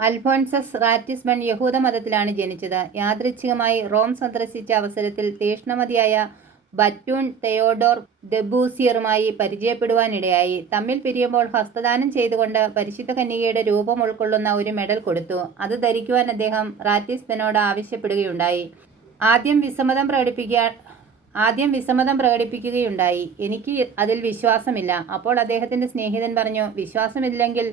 Alphonsus റാറ്റിസ്മൺ യഹൂദ മതത്തിലാണ് ജനിച്ചത്. യാദൃച്ഛികമായി റോം സന്ദർശിച്ച അവസരത്തിൽ തീഷ്ണമതിയായ ബറ്റൂൺ തെയോഡോർ ദബൂസിയറുമായി പരിചയപ്പെടുവാനിടയായി. തമ്മിൽ പിരിയുമ്പോൾ ഹസ്തദാനം ചെയ്തുകൊണ്ട് പരിശുദ്ധ കന്യകയുടെ രൂപം ഉൾക്കൊള്ളുന്ന ഒരു മെഡൽ കൊടുത്തു. അത് ധരിക്കുവാൻ അദ്ദേഹം റാറ്റിസ്മനോട് ആവശ്യപ്പെടുകയുണ്ടായി. ആദ്യം വിസമ്മതം പ്രകടിപ്പിക്കുക ആദ്യം വിസമ്മതം പ്രകടിപ്പിക്കുകയുണ്ടായി. എനിക്ക് അതിൽ വിശ്വാസമില്ല. അപ്പോൾ അദ്ദേഹത്തിന്റെ സ്നേഹിതൻ പറഞ്ഞു വിശ്വാസമില്ലെങ്കിൽ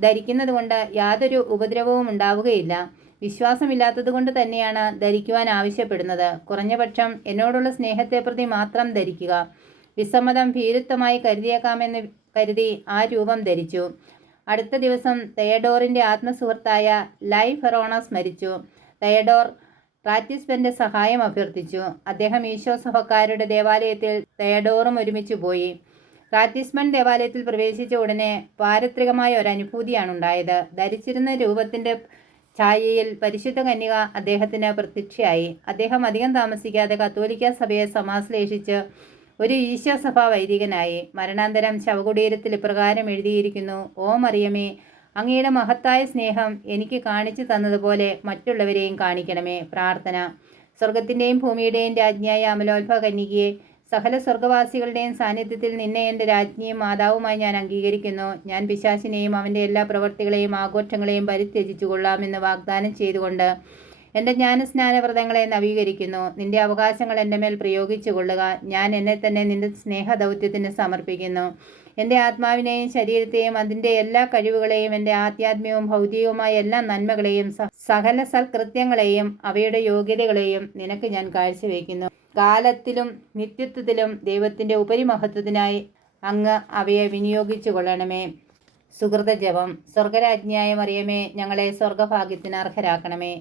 ധരിക്കുന്നത് കൊണ്ട് യാതൊരു ഉപദ്രവവും ഉണ്ടാവുകയില്ല. വിശ്വാസമില്ലാത്തതുകൊണ്ട് തന്നെയാണ് ധരിക്കുവാൻ ആവശ്യപ്പെടുന്നത്. കുറഞ്ഞപക്ഷം എന്നോടുള്ള സ്നേഹത്തെ പ്രതി മാത്രം ധരിക്കുക. വിസമ്മതം ഭീരുത്വമായി കരുതിയേക്കാമെന്ന് കരുതി ആ രൂപം ധരിച്ചു. അടുത്ത ദിവസം തയഡോറിന്റെ ആത്മസുഹൃത്തായ ലൈ ഫെറോണസ് മരിച്ചു. തയഡോർ റാറ്റിസ്ബന്റെ സഹായം അഭ്യർത്ഥിച്ചു. അദ്ദേഹം ഈശോ സഭക്കാരുടെ ദേവാലയത്തിൽ തയഡോറും ഒരുമിച്ച് പോയി. റാറ്റിസ്ബൻ ദേവാലയത്തിൽ പ്രവേശിച്ച ഉടനെ പാരത്രികമായ ഒരു അനുഭൂതിയാണ് ഉണ്ടായത്. ധരിച്ചിരുന്ന രൂപത്തിന്റെ ഛായയിൽ പരിശുദ്ധ കന്യക അദ്ദേഹത്തിന് പ്രത്യക്ഷയായി. അദ്ദേഹം അധികം താമസിക്കാതെ കത്തോലിക്ക സഭയെ സമാശ്ലേഷിച്ച് ഒരു ഈശോസഭാ വൈദികനായി. മരണാന്തരം ശവകുടീരത്തിൽ ഇപ്രകാരം എഴുതിയിരിക്കുന്നു ഓ മറിയമേ അങ്ങയുടെ മഹത്തായ സ്നേഹം എനിക്ക് കാണിച്ചു തന്നതുപോലെ മറ്റുള്ളവരെയും കാണിക്കണമേ പ്രാർത്ഥന. സ്വർഗത്തിന്റെയും ഭൂമിയുടെയും രാജ്ഞിയായ അമലോത്ഭ കന്യകയെ സകല സ്വർഗവാസികളുടെയും സാന്നിധ്യത്തിൽ നിന്നെ എന്റെ രാജ്ഞിയും മാതാവുമായി ഞാൻ അംഗീകരിക്കുന്നു. ഞാൻ പിശാചിനെയും അവന്റെ എല്ലാ പ്രവൃത്തികളെയും ആഘോഷങ്ങളെയും പരിത്യജിച്ചു കൊള്ളാമെന്ന് വാഗ്ദാനം ചെയ്തുകൊണ്ട് എന്റെ ജ്ഞാനസ്നാനവ്രതങ്ങളെ നവീകരിക്കുന്നു. നിന്റെ അവകാശങ്ങൾ എന്റെ മേൽ പ്രയോഗിച്ചു കൊള്ളുക ഞാൻ എന്നെ തന്നെ നിന്റെ സ്നേഹദൗത്യത്തിന് സമർപ്പിക്കുന്നു. എന്റെ ആത്മാവിനെയും ശരീരത്തെയും അതിന്റെ എല്ലാ കഴിവുകളെയും എന്റെ ആധ്യാത്മികവും ഭൗതികവുമായ എല്ലാ നന്മകളെയും സകല സൽകൃത്യങ്ങളെയും അവയുടെ യോഗ്യതകളെയും നിനക്ക് ഞാൻ കാഴ്ചവെക്കുന്നു. കാലത്തിലും നിത്യത്വത്തിലും ദൈവത്തിന്റെ ഉപരിമഹത്വത്തിനായി അങ്ങ് അവയെ വിനിയോഗിച്ചു കൊള്ളണമേ. സുഹൃത ജപം സ്വർഗരാജ്ഞിയായ മറിയമേ ഞങ്ങളെ സ്വർഗഭാഗ്യത്തിന് അർഹരാക്കണമേ.